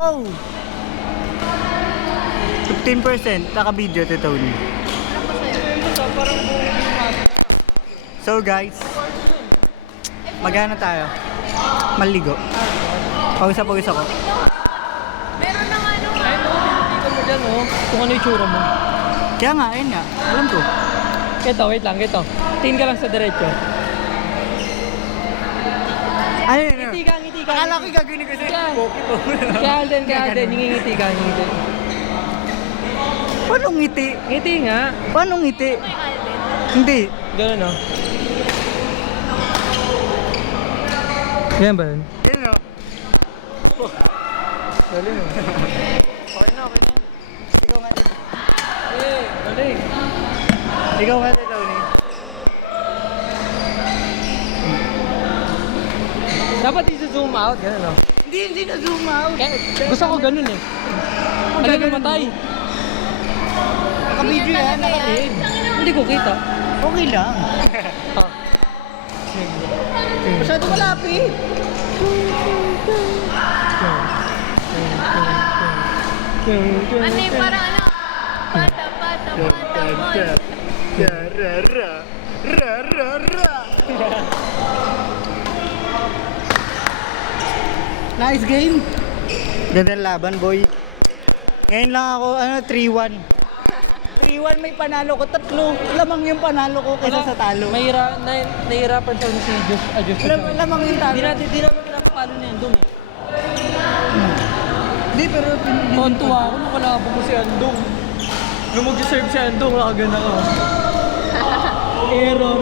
Oh! 15% naka-video to Tony. So guys, magana tayo. Maligo. Pawis ako. Meron ng ano nga. Ayun o, pinitikan mo dyan o. Kung ano yung tsura mo. Kaya nga, ayun nga. Alam ko. Ito, wait lang, ito. Tingin ka lang sa diretso. Ayun, Ngiti ka, ngiti ka. Akala ko gagawin ko sa'yo. Yan. Poki po. Kaya Alden, ngingiti ka, ngingiti. Paano ngiti? Ngiti nga. Paano ngiti? May Alden. Hindi. Ganun o. Yan ba yun? Yun o. Galing o. Okay na. Ikaw nga din. Eh, galing. Ikaw nga din, Tony. Dapat i-zoom out, ganun o. Hindi na zoom out. Gusto ko ganun eh. Alam mo matay. Naka-video yan, naka-red. Hindi ko kita. Okay lang. Masyado malapit. Ano yung parang ano? Bata, boy. Ra. Nice game. Gandang laban, boy. Ngayon lang ako, 3-1. 3-1 may panalo ko. 3 lamang yung panalo ko kaysa sa talo. Nahihirapan siya si Adjust. Lamang yung talo. Di namin pinapapalo niya yung dum eh. Hindi, pero... Tontuwa ako nung kalabang ko si Andong. Nung mag-serve si Andong, nakagana ka. Error.